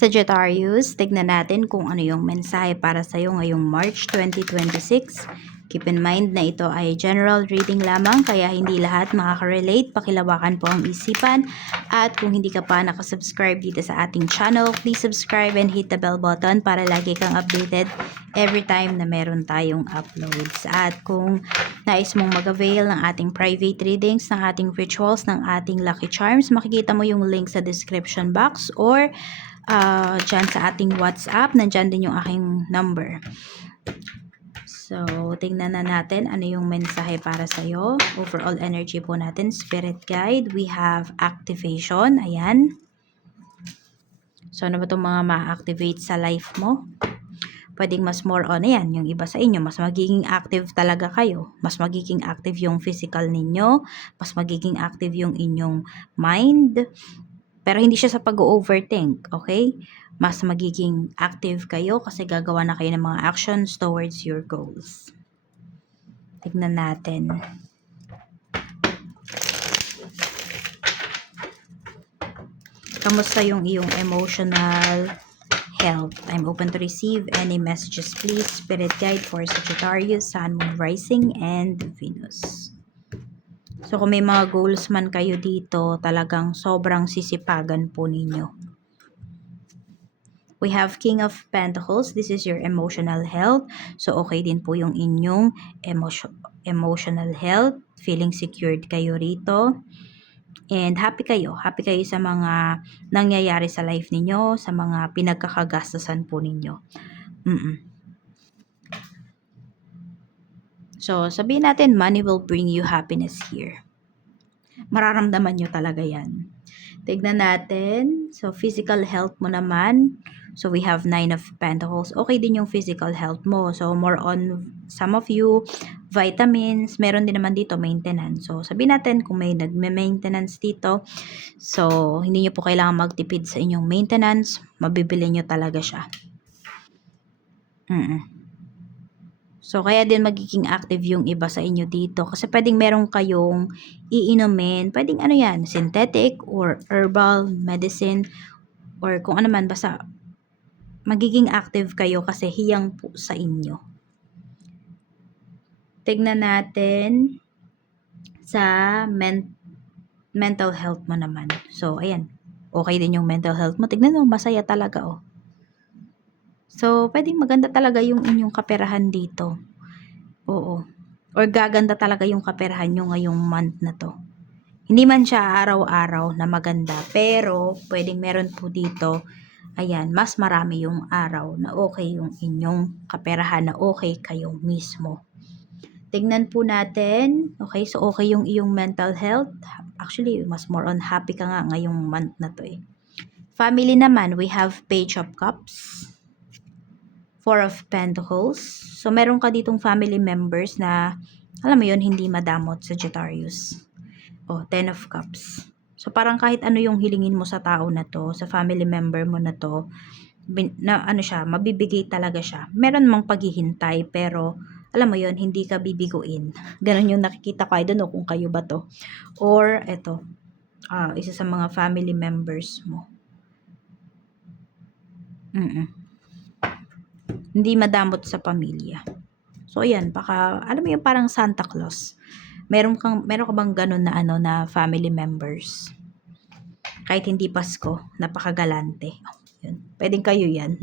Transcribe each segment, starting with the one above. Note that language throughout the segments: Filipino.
Sagittarius, tignan natin kung ano yung mensahe para sa'yo ngayong March 2026. Keep in mind na ito ay general reading lamang, kaya hindi lahat makaka-relate. Pakilawakan po ang isipan. At kung hindi ka pa nakasubscribe dito sa ating channel, please subscribe and hit the bell button para lagi kang updated every time na meron tayong uploads. At kung nais mong mag-avail ng ating private readings, ng ating rituals, ng ating lucky charms, makikita mo yung link sa description box or dyan sa ating WhatsApp, nandyan din yung aking number. So, tingnan na natin ano yung mensahe para sa'yo. Overall energy po natin, spirit guide. We have activation. Ayan. So, ano ba itong mga ma-activate sa life mo? Pwedeng mas more on, ayan, yung iba sa inyo, mas magiging active talaga kayo. Mas magiging active yung physical ninyo. Mas magiging active yung inyong mind. Pero hindi siya sa pag-overthink, okay? Mas magiging active kayo kasi gagawa na kayo ng mga actions towards your goals. Tignan natin. Kamusta yung iyong emotional health? I'm open to receive any messages, please. Spirit guide for Sagittarius, Sun, Moon, Rising, and Venus. So, kung may mga goals man kayo dito, talagang sobrang sisipagan po ninyo. We have King of Pentacles. This is your emotional health. So, okay din po yung inyong emotional health. Feeling secured kayo rito. And happy kayo. Happy kayo sa mga nangyayari sa life ninyo, sa mga pinagkakagastusan po ninyo. So, sabihin natin, money will bring you happiness here. Mararamdaman nyo talaga yan. Tignan natin. So, physical health mo naman. So, we have 9 of Pentacles. Okay din yung physical health mo. So, more on some of you, vitamins. Meron din naman dito, maintenance. So, sabihin natin kung may nagme-maintenance dito. So, hindi nyo po kailangan magtipid sa inyong maintenance. Mabibili nyo talaga siya. So, kaya din magiging active yung iba sa inyo dito. Kasi pwedeng meron kayong iinumin. Pwedeng ano yan, synthetic or herbal medicine or kung ano man. Basta magiging active kayo kasi hiyang po sa inyo. Tignan natin sa mental health mo naman. So, ayan. Okay din yung mental health mo. Tignan mo, masaya talaga oh. So, pwedeng maganda talaga yung inyong kaperahan dito. Oo. Or gaganda talaga yung kaperahan nyo ngayong month na to. Hindi man siya araw-araw na maganda. Pero, pwedeng meron po dito, ayan, mas marami yung araw na okay yung inyong kaperahan, na okay kayo mismo. Tignan po natin. Okay, so okay yung iyong mental health. Actually, mas more on happy ka nga ngayong month na to eh. Family naman, we have Page of Cups. 4 of Pentacles. So, meron ka ditong family members na, alam mo yun, hindi madamot, Sagittarius. O, 10 of Cups. So, parang kahit ano yung hilingin mo sa tao na to, sa family member mo na to, ano siya, mabibigay talaga siya. Meron mang paghihintay, pero, alam mo yun, hindi ka bibiguin. Ganon yung nakikita ko, I don't know kung kayo ba to. Or, eto, isa sa mga family members mo. Hindi madamot sa pamilya. So, ayan, baka, alam mo yung parang Santa Claus. Meron ka bang ganun na ano na family members? Kahit hindi Pasko, napakagalante. Yun. Pwedeng kayo yan.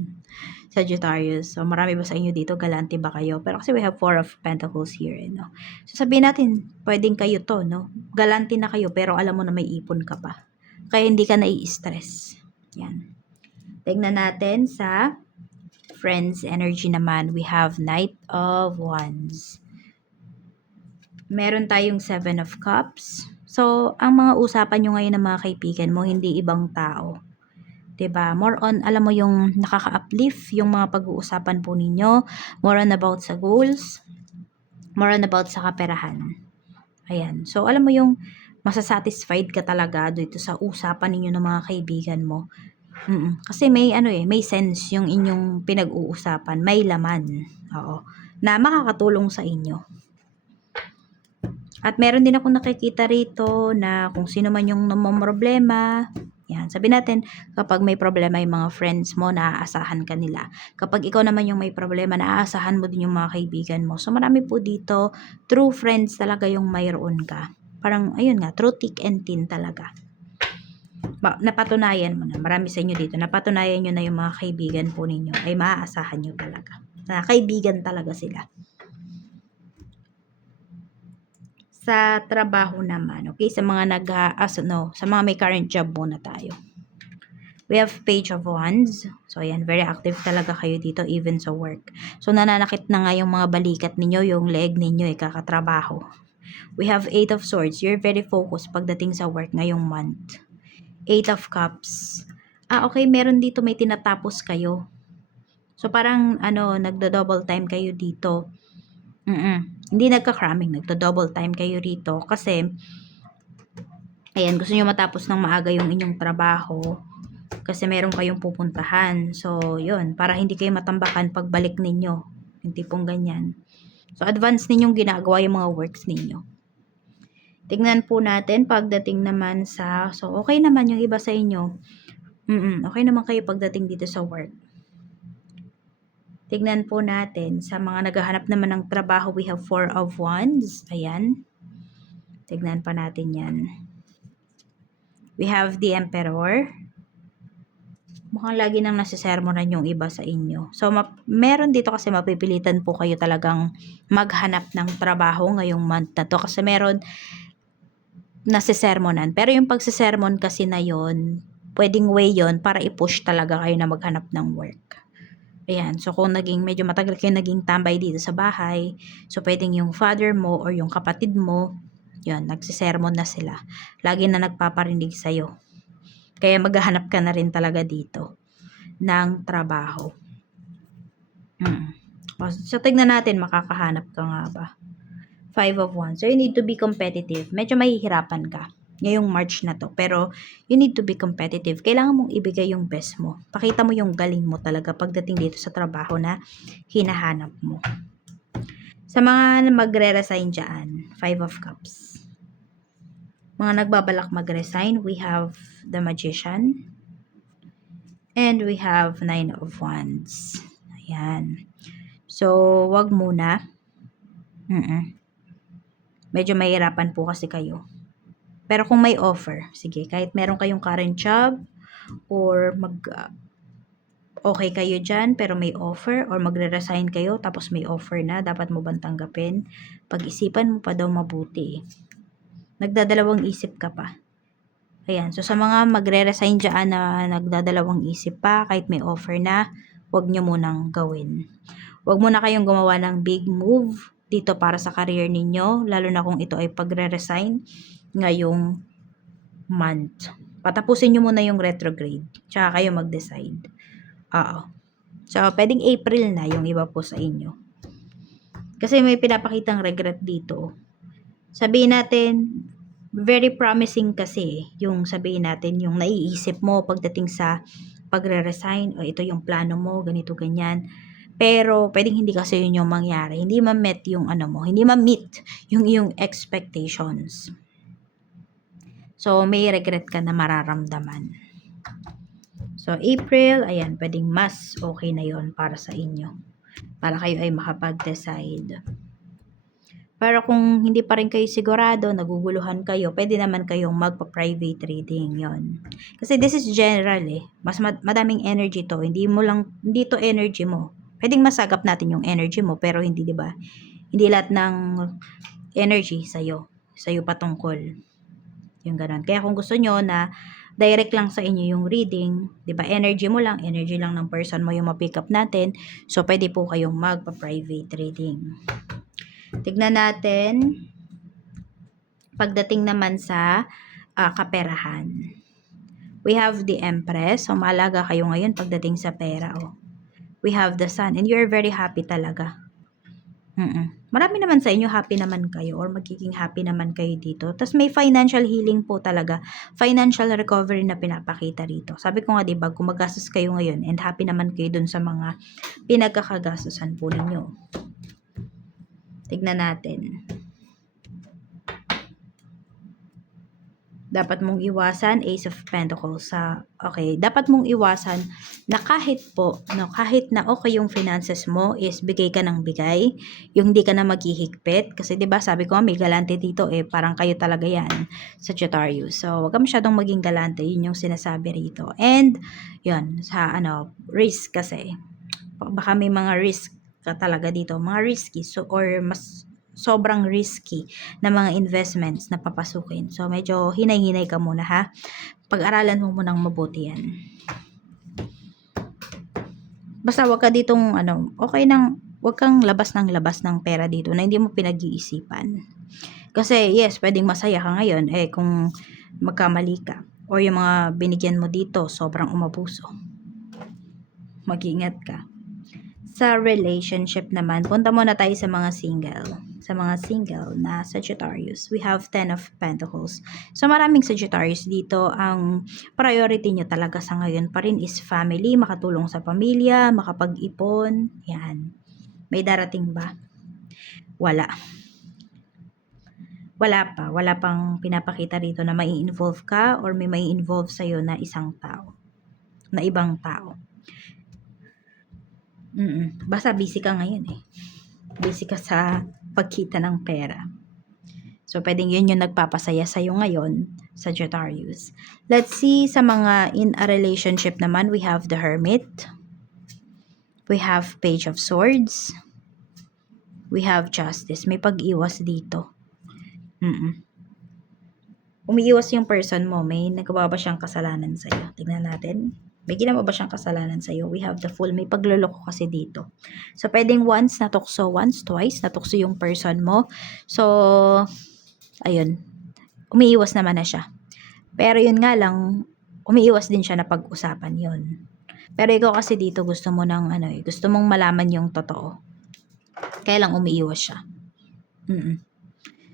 Sagittarius. So, marami ba sa inyo dito? Galante ba kayo? Pero kasi we have 4 of Pentacles here. No? So, sabihin natin, pwedeng kayo to, no? Galante na kayo, pero alam mo na may ipon ka pa. Kaya hindi ka nai-stress. Yan. Tignan natin sa friends energy naman. We have Knight of Wands. Meron tayong 7 of Cups. So, ang mga usapan nyo ngayon ng mga kaibigan mo, hindi ibang tao. 'Di ba? More on, alam mo yung nakaka-uplift, yung mga pag-uusapan po ninyo. More on about sa goals. More on about sa kaperahan. Ayan. So, alam mo yung masasatisfied ka talaga dito sa usapan ninyo ng mga kaibigan mo. Kasi may may sense yung inyong pinag-uusapan, may laman. Oo. Na makakatulong sa inyo. At meron din akong nakikita rito na kung sino man yung namomroblema, Yan. Sabi natin, kapag may problema yung mga friends mo, naaasahan ka nila. Kapag ikaw naman yung may problema, naaasahan mo din yung mga kaibigan mo. So, marami po dito, true friends talaga yung mayroon ka. Parang, ayun nga, true thick and thin talaga. Napatunayan mo na, marami sa inyo dito, napatunayan nyo na yung mga kaibigan po ninyo ay maaasahan nyo talaga. Na kaibigan talaga sila. Sa trabaho naman, okay? Sa mga sa mga may current job muna tayo. We have Page of Wands. So, ayan, very active talaga kayo dito, even sa work. So, nananakit na nga yung mga balikat ninyo, yung leg ninyo, kakatrabaho. We have Eight of Swords. You're very focused pagdating sa work ngayong month. Eight of Cups. Okay, meron dito, may tinatapos kayo. So, parang, nagdo-double time kayo dito. Hindi nagka-cramming, nagdo-double time kayo rito kasi ayan, gusto niyo matapos ng maaga yung inyong trabaho kasi meron kayong pupuntahan. So, yun, para hindi kayo matambakan pagbalik ninyo. Yung tipong ganyan. So, advance ninyong ginagawa yung mga works ninyo. Tignan po natin pagdating naman sa, so, okay naman yung iba sa inyo. Okay naman kayo pagdating dito sa work. Tignan po natin, sa mga naghahanap naman ng trabaho, we have Four of Wands. Ayan. Tignan pa natin yan. We have the Emperor. Mukhang lagi nang nasisermonan yung iba sa inyo. So, meron dito kasi mapipilitan po kayo talagang maghanap ng trabaho ngayong month na to. Kasi meron nasisermonan. Pero yung pagsisermon kasi na yon, pwedeng way yon para i-push talaga kayo na maghanap ng work. Ayan, so kung medyo matagal kayo naging tambay dito sa bahay, so pwedeng yung father mo or yung kapatid mo, yun, nagsisermon na sila. Lagi na nagpaparinig sa'yo. Kaya maghahanap ka na rin talaga dito ng trabaho. So, tignan natin, makakahanap ka nga ba? Five of Wands. So, you need to be competitive. Medyo mahihirapan ka ngayong March na to. Pero, you need to be competitive. Kailangan mong ibigay yung best mo. Pakita mo yung galing mo talaga pagdating dito sa trabaho na hinahanap mo. Sa mga magre-resign dyan, Five of Cups. Mga nagbabalak mag-resign, we have the Magician. And we have Nine of Wands. Ayan. So, wag muna. Medyo mahirapan po kasi kayo. Pero kung may offer, sige, kahit meron kayong current job or okay kayo dyan pero may offer or magre-resign kayo tapos may offer na, dapat mo bang tanggapin? Pag-isipan mo pa daw mabuti. Nagdadalawang isip ka pa. Ayan, so sa mga magre-resign dyan na nagdadalawang isip pa, kahit may offer na, huwag nyo munang gawin. Huwag muna kayong gumawa ng big move dito para sa career ninyo, lalo na kung ito ay pagre-resign ngayong month. Patapusin nyo muna yung retrograde, tsaka kayo mag-decide. So, pwedeng April na yung iba po sa inyo. Kasi may pinapakitang regret dito. Sabihin natin, very promising kasi yung sabihin natin, yung naiisip mo pagdating sa pagre-resign, o ito yung plano mo, ganito, ganyan. Pero, pwedeng hindi kasi yun yung mangyari. Hindi ma-meet yung hindi ma-meet yung iyong expectations. So, may regret ka na mararamdaman. So, April, ayan, pwedeng mas okay na yon para sa inyo. Para kayo ay makapag-decide. Pero kung hindi pa rin kayo sigurado, naguguluhan kayo, pwede naman kayong magpa-private reading yon. Kasi this is general Mas madaming energy to. Hindi to energy mo. Pwedeng masagap natin yung energy mo, pero hindi, di ba? Hindi lahat ng energy sa'yo patungkol. Yung ganun. Kaya kung gusto nyo na direct lang sa inyo yung reading, di ba, energy lang ng person mo yung ma-pick up natin. So, pwede po kayong magpa-private reading. Tignan natin pagdating naman sa kaperahan. We have the Empress. So, maalaga kayo ngayon pagdating sa pera. We have the Sun. And you're very happy talaga. Marami naman sa inyo, happy naman kayo or magiging happy naman kayo dito. Tapos may financial healing po talaga. Financial recovery na pinapakita rito. Sabi ko nga, diba, kung magastos kayo ngayon and happy naman kayo dun sa mga pinagkakagastosan po ninyo. Tignan natin. Dapat mong iwasan Ace of Pentacles okay, dapat mong iwasan na kahit na okay yung finances mo is bigay ka ng bigay, yung hindi ka na maghihigpit kasi 'di ba sabi ko may galante dito parang kayo talaga 'yan, Sagittarius. So, wag ka masyadong maging galante, yun yung sinasabi rito. And yun sa risk kasi baka may mga risk ka talaga dito, mga risky or mas sobrang risky na mga investments na papasukin. So, medyo hinay-hinay ka muna ha. Pag-aralan mo munang mabuti yan. Basta wag ka ditong okay nang wag kang labas ng pera dito na hindi mo pinag-iisipan. Kasi yes, pwedeng masaya ka ngayon kung magkamali ka o yung mga binigyan mo dito sobrang umabuso. Mag-ingat ka. Sa relationship naman, punta muna tayo sa mga single. Sa mga single na Sagittarius, we have 10 of Pentacles. So maraming Sagittarius dito, ang priority nyo talaga sa ngayon pa rin is family, makatulong sa pamilya, makapag-ipon, yan. May darating ba? Wala. Wala pang pinapakita rito na may involve ka or may involve sa'yo na isang tao, na ibang tao. Basta busy ka ngayon busy ka sa pagkita ng pera. So, pwedeng yun yung nagpapasaya sa'yo ngayon, Sagittarius. Let's see, sa mga in a relationship naman, we have the Hermit. We have Page of Swords. We have Justice. May pag-iwas dito. Umiiwas yung person mo. May nagawa ba siyang kasalanan sa'yo? Tignan natin. May ginawa ba siyang kasalanan sa'yo? We have the Fool. May pagluloko kasi dito. So, pwedeng once natukso, once, twice natukso yung person mo. So, ayun. Umiiwas naman na siya. Pero yun nga lang, umiiwas din siya na pag-usapan yun. Pero ikaw kasi dito gusto mo ng gusto mong malaman yung totoo. Kaya lang umiiwas siya.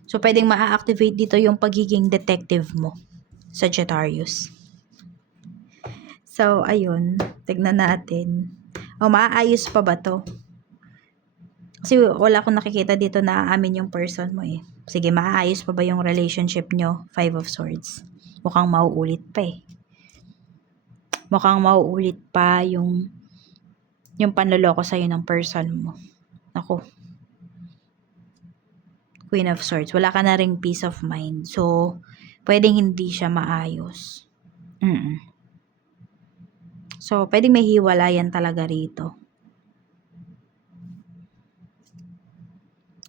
So, pwedeng ma-activate dito yung pagiging detective mo, Sagittarius. So, ayun. Tignan natin. Maaayos pa ba to? Kasi wala akong nakikita dito na aamin yung person mo Sige, maaayos pa ba yung relationship nyo? 5 of Swords. Mukhang mauulit pa Mukhang mauulit pa yung panloloko sa'yo ng person mo. Ako. Queen of Swords. Wala ka na ring peace of mind. So, pwedeng hindi siya maayos. So, pwedeng may hiwalayan talaga rito.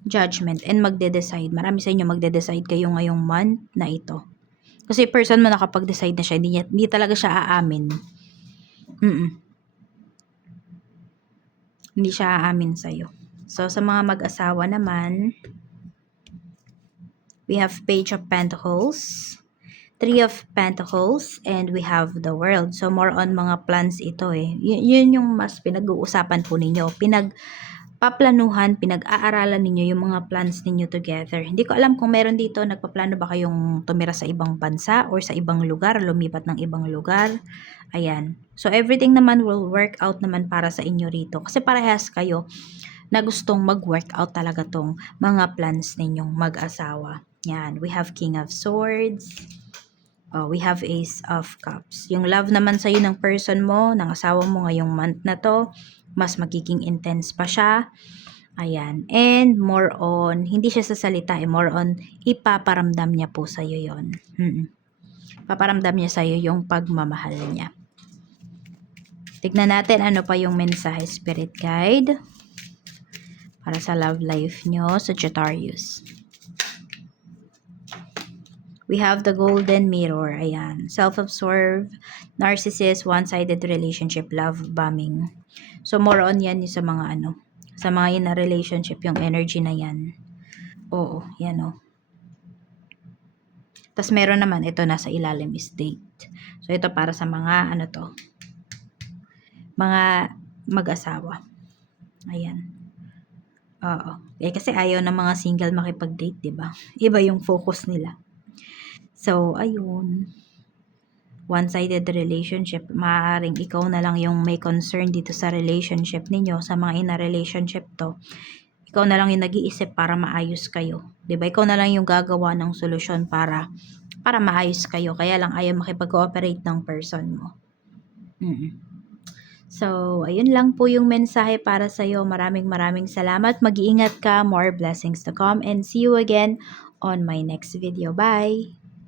Judgment and magde-decide. Marami sa inyo magde-decide kayo ngayong month na ito. Kasi person mo nakapag-decide na siya, hindi talaga siya aamin. Hindi siya aamin sa'yo. So, sa mga mag-asawa naman, we have Page of Pentacles, 3 of Pentacles, and we have the World. So, more on mga plans ito Yun yung mas pinag-uusapan po ninyo. Pinagpaplanuhan, pinag-aaralan ninyo yung mga plans ninyo together. Hindi ko alam kung meron dito, nagpaplano ba kayong tumira sa ibang bansa or sa ibang lugar, lumipat ng ibang lugar. Ayan. So, everything naman will work out naman para sa inyo rito. Kasi parehas kayo na gustong mag-work out talaga tong mga plans ninyong mag-asawa. Yan. We have King of Swords. We have Ace of Cups. Yung love naman sa'yo ng person mo, ng asawa mo ngayong month na to, mas magiging intense pa siya. Ayan. And more on, hindi siya sasalita more on, ipaparamdam niya po sa'yo yon. Paparamdam niya sa'yo yung pagmamahal niya. Tignan natin ano pa yung mensahe Spirit Guide para sa love life nyo, Sagittarius. We have the Golden Mirror. Ayan. Self-absorbed, narcissist, one-sided relationship, love bombing. So, more on yan sa mga sa mga in a relationship, yung energy na yan. Oo, yan Tas meron naman, ito nasa ilalim is date. So, ito para sa mga mga mag-asawa. Ayan. Oo. Kasi ayaw ng mga single makipag-date, diba? Iba yung focus nila. So, ayun. One-sided relationship. Maaaring ikaw na lang yung may concern dito sa relationship ninyo. Sa mga in a relationship to. Ikaw na lang yung nag-iisip para maayos kayo. Diba? Ikaw na lang yung gagawa ng solusyon para para maayos kayo. Kaya lang ayaw makipag-cooperate ng person mo. So, ayun lang po yung mensahe para sa'yo. Maraming salamat. Mag-iingat ka. More blessings to come. And see you again on my next video. Bye!